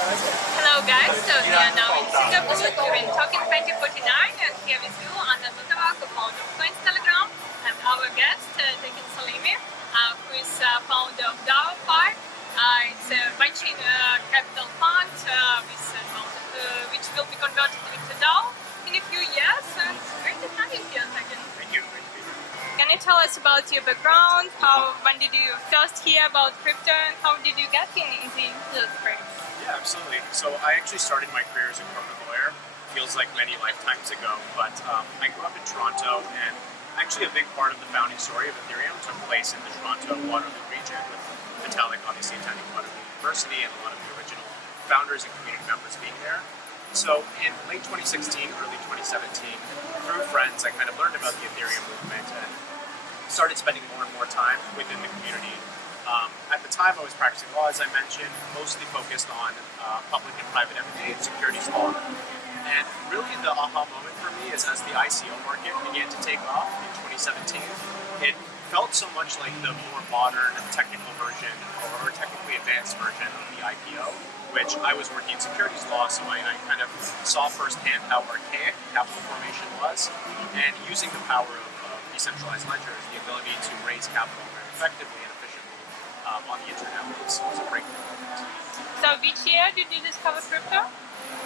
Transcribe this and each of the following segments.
Hello guys, so we are now in Singapore during Token 2049 and here with you Anna Zutova, co-founder of Coins Telegram, and our guest Tekin Salimi, who is founder of DAO5. It's a venture capital fund which will be converted into DAO in a few years, and it's great to have you here, Tekin. Thank you. Can you tell us about your background? When did you first hear about crypto and how did you get into the industry? Yeah, absolutely. So I actually started my career as a corporate lawyer. Feels like many lifetimes ago, but I grew up in Toronto, and actually a big part of the founding story of Ethereum took place in the Toronto Waterloo region, with Vitalik obviously attending Waterloo University and a lot of the original founders and community members being there. So in late 2016, early 2017, through friends, I kind of learned about the Ethereum movement and started spending more and more time within the community. At the time, I was practicing law, as I mentioned, mostly focused on public and private M&A and securities law. And really the aha moment for me is as the ICO market began to take off in 2017, it felt so much like the more modern technical version or technically advanced version of the IPO, which I was working in securities law, so I kind of saw firsthand how archaic capital formation was, and using the power of decentralized ledgers, the ability to raise capital very effectively and efficiently on the internet was a breakthrough moment. So which year did you discover crypto?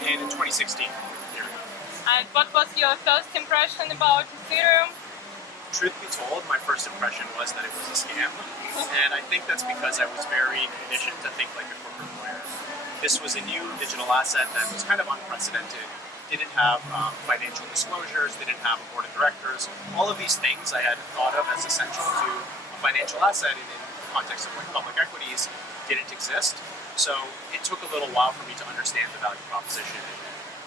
And in 2016, Ethereum. And what was your first impression about Ethereum? Truth be told, my first impression was that it was a scam. And I think that's because I was very conditioned to think like a corporate lawyer. This was a new digital asset that was kind of unprecedented, didn't have financial disclosures, didn't have a board of directors. All of these things I had thought of as essential to a financial asset in the context of like public equities didn't exist. So it took a little while for me to understand the value proposition and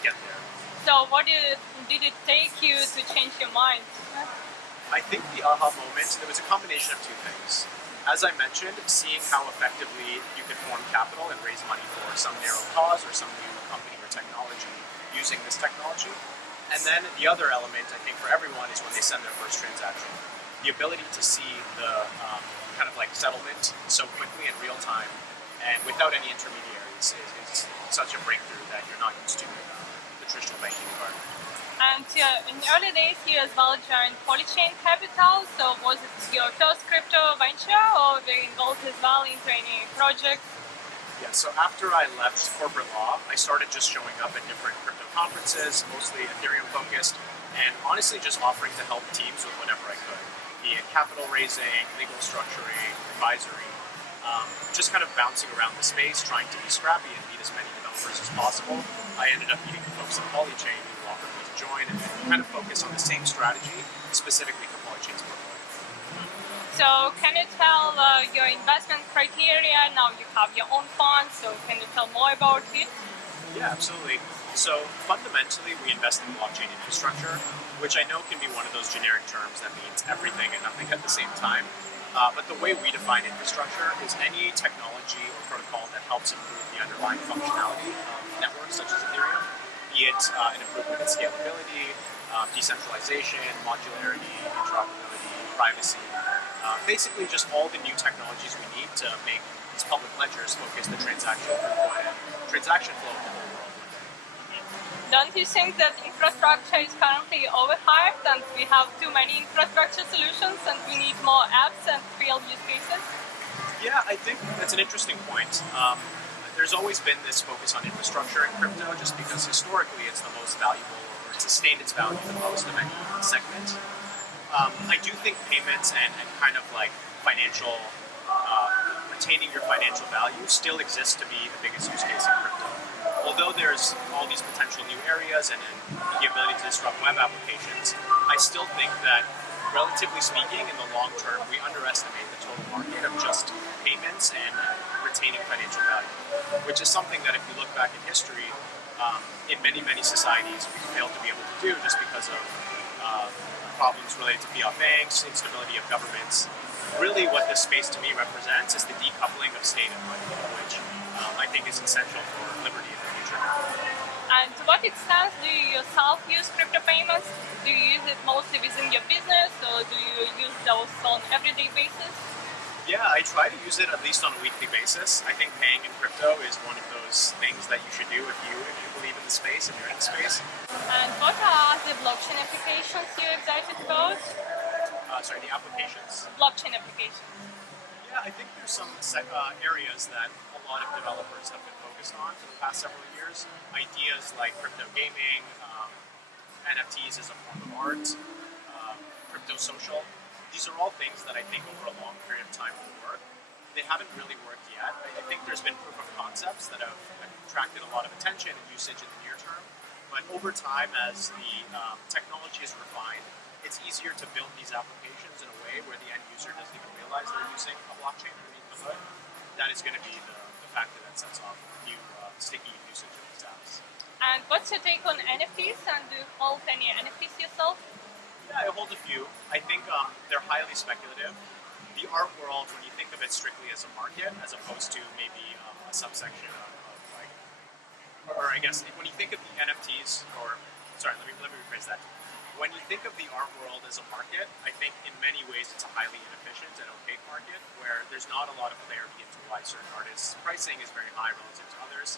get there. So what did it take you to change your mind? I think the aha moment, there was a combination of two things. As I mentioned, seeing how effectively you could form capital and raise money for some narrow cause or some new company or technology using this technology. And then the other element, I think, for everyone is when they send their first transaction. The ability to see the kind of like settlement so quickly in real time and without any intermediaries is such a breakthrough that you're not used to in the traditional banking environment. And in the early days, you as well joined Polychain Capital. So was it your first crypto venture, or were you involved as well into any projects? Yeah, so after I left corporate law, I started just showing up at different crypto conferences, mostly Ethereum focused, and honestly just offering to help teams with whatever I could, be it capital raising, legal structuring, advisory, just kind of bouncing around the space, trying to be scrappy and meet as many developers as possible. I ended up meeting the folks at Polychain who offered me to join and kind of focus on the same strategy, specifically for Polychain's portfolio. So can you tell your investment criteria? Now you have your own fund, so can you tell more about it? Yeah, absolutely. So fundamentally, we invest in blockchain infrastructure, which I know can be one of those generic terms that means everything and nothing at the same time. But the way we define infrastructure is any technology or protocol that helps improve the underlying functionality of networks such as Ethereum, be it an improvement in scalability, decentralization, modularity, interoperability, privacy. Basically just all the new technologies we need to make these public ledgers focus the transaction throughput and transaction flow of the whole world. Don't you think that infrastructure is currently overhyped and we have too many infrastructure solutions and we need more apps and real use cases? Yeah, I think that's an interesting point. There's always been this focus on infrastructure in crypto just because historically it's the most valuable, or it's sustained its value the most of any segment. I do think payments and kind of like financial, retaining your financial value still exists to be the biggest use case in crypto. Although there's all these potential new areas and the ability to disrupt web applications, I still think that, relatively speaking, in the long term, we underestimate the total market of just payments and retaining financial value, which is something that if you look back in history, in many, many societies, we failed to be able to do just because of problems related to fiat banks, instability of governments. Really what this space to me represents is the decoupling of state and money, which I think is essential for liberty in the future. And to what extent do you yourself use crypto payments? Do you use it mostly within your business, or do you use those on an everyday basis? Yeah, I try to use it at least on a weekly basis. I think paying in crypto is one of those things that you should do if you believe in the space, if you're in the space. And what are the blockchain applications you're excited about? Sorry, the applications. Blockchain applications. Yeah, I think there's some areas that a lot of developers have been focused on for the past several years. Ideas like crypto gaming, NFTs as a form of art, crypto social. These are all things that I think over a long period of time will work. They haven't really worked yet. I think there's been proof of concepts that have attracted a lot of attention and usage in the near term. But over time, as the technology is refined, it's easier to build these applications in a way where the end user doesn't even realize they're using a blockchain underneath the hood. That is going to be the factor that sets off new sticky usage of these apps. And what's your take on NFTs? And do you hold any NFTs yourself? Yeah, I hold a few. I think they're highly speculative. The art world, when you think of it strictly as a market, as opposed to maybe a subsection of like, or I guess when you think of the NFTs, or sorry, let me rephrase that. When you think of the art world as a market, I think in many ways it's a highly inefficient and opaque market where there's not a lot of clarity into why certain artists' pricing is very high relative to others.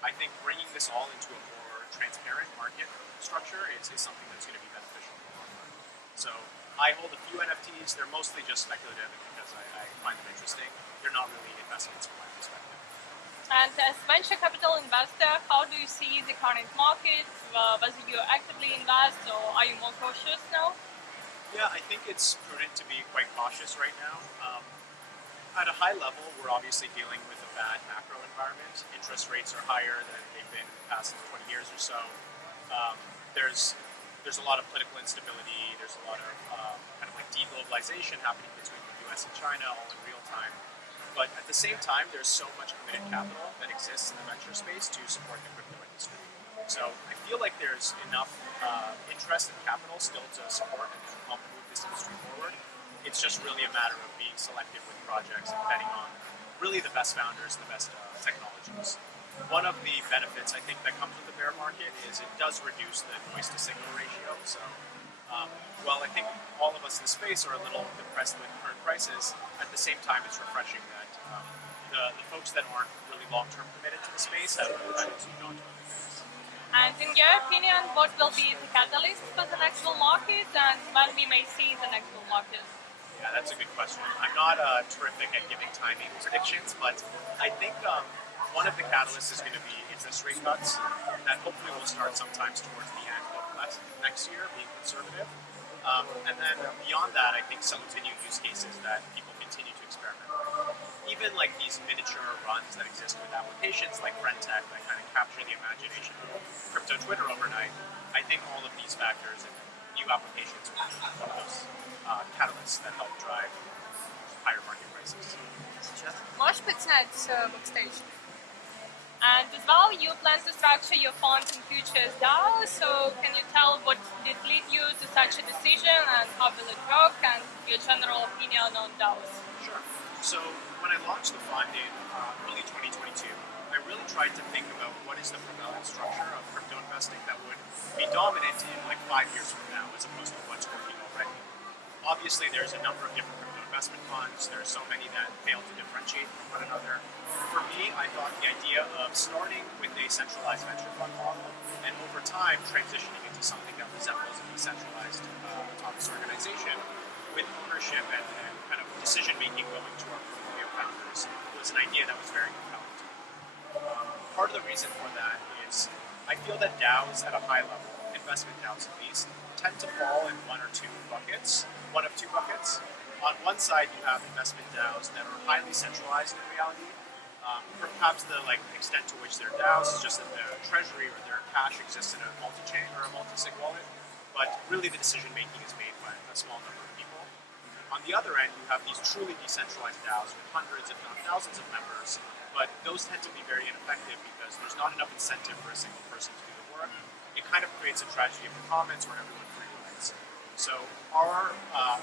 I think bringing this all into a more transparent market structure is something that's going to be beneficial in the long run. So I hold a few NFTs. They're mostly just speculative because I find them interesting. They're not really investments from my perspective. And as venture capital investor, how do you see the current market? Whether you actively invest or are you more cautious now? Yeah, I think it's prudent to be quite cautious right now. At a high level, we're obviously dealing with a bad macro environment. Interest rates are higher than they've been in the past 20 years or so. There's a lot of political instability. There's a lot of kind of like deglobalization happening between the US and China all in real time. But at the same time, there's so much committed capital that exists in the venture space to support the crypto industry. So I feel like there's enough interest and capital still to support and help move this industry forward. It's just really a matter of being selective with projects and betting on really the best founders, the best technologies. One of the benefits I think that comes with the bear market is it does reduce the noise to signal ratio. So while I think all of us in the space are a little depressed with current prices, at the same time it's refreshing that the folks that aren't really long-term committed to the space have moved on to other things. And in your opinion, what will be the catalyst for the next bull market and when we may see the next bull market? Yeah, that's a good question. I'm not terrific at giving timing predictions, but I think one of the catalysts is going to be interest rate cuts that hopefully will start sometimes towards the end of next year, being conservative. And then beyond that, I think some continued use cases that people continue to experiment with. Even like these miniature runs that exist with applications like FriendTech that kind of capture the imagination of crypto Twitter overnight. I think all of these factors and new applications will be one of those catalysts that help drive higher market prices. Можешь представить backstage? And as well, you plan to structure your funds in future as DAO, so can you tell what did lead you to such a decision and how will it work and your general opinion on DAOs? Sure. So when I launched the fund in early 2022, I really tried to think about what is the prevalent structure of crypto investing that would be dominant in like 5 years from now as opposed to what's working already. Obviously, there's a number of different crypto investment funds. There's so many that fail to differentiate from one another. For me, I thought the idea of starting with a centralized venture fund model and over time transitioning into something that resembles a decentralized autonomous organization with ownership and kind of decision-making going to our portfolio founders was an idea that was very compelling to me. Part of the reason for that is I feel that DAOs at a high level, investment DAOs at least, tend to fall in one of two buckets. On one side, you have investment DAOs that are highly centralized in reality. Perhaps the extent to which they're DAOs is just that their treasury or their cash exists in a multi-chain or a multi-sig wallet, but really the decision-making is made by a small number of people. On the other end, you have these truly decentralized DAOs with hundreds, if not thousands of members, but those tend to be very ineffective because there's not enough incentive for a single person to do the work. It kind of creates a tragedy of the commons where everyone free rides. So our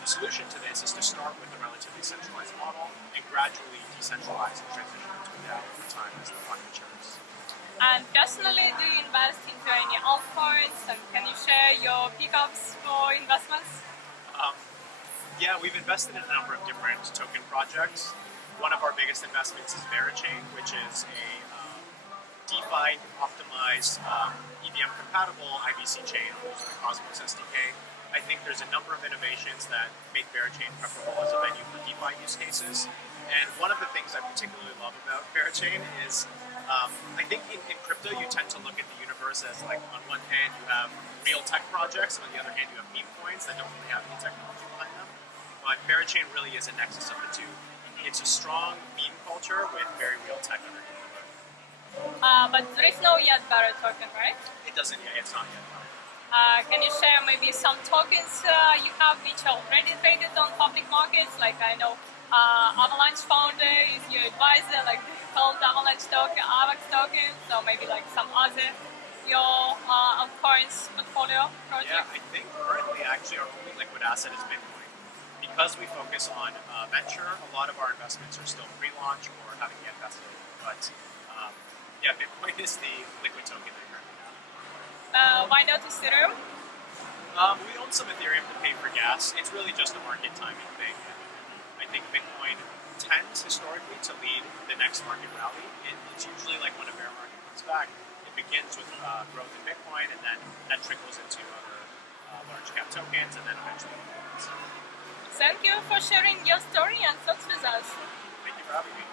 solution to this is to start with a relatively centralized model and gradually decentralize and transition into a DAO over time as the fund matures. And personally, do you invest into any altcoins? And can you share your pickups for investments? Yeah, we've invested in a number of different token projects. One of our biggest investments is Verichain, which is a DeFi optimized, EVM compatible IBC chain using the Cosmos SDK. I think there's a number of innovations that make Verichain preferable as a venue for DeFi use cases. And one of the things I particularly love about Verichain is I think in crypto you tend to look at the universe as like on one hand you have real tech projects, and on the other hand you have meme coins that don't really have any technology behind them. But Verichain really is a nexus of the two. It's a strong meme culture with very real tech underneath. But there is no yet Barrett token, right? It doesn't yet. It's not yet. Can you share maybe some tokens you have which are already traded on public markets? Like I know Avalanche founder is your advisor, like called Avalanche token, AVAX token, so maybe like some other your altcoins portfolio project? Yeah, I think currently actually our only liquid asset is Bitcoin. Because we focus on venture, a lot of our investments are still pre-launch or haven't yet vested. But yeah, Bitcoin is the liquid token that I currently have. Why not Ethereum? We own some Ethereum to pay for gas. It's really just a market timing thing. I think Bitcoin tends historically to lead the next market rally. It's usually like when a bear market comes back, it begins with growth in Bitcoin, and then that trickles into other large cap tokens, and then eventually Bitcoin. Thank you for sharing your story and thoughts with us. Thank you for having me.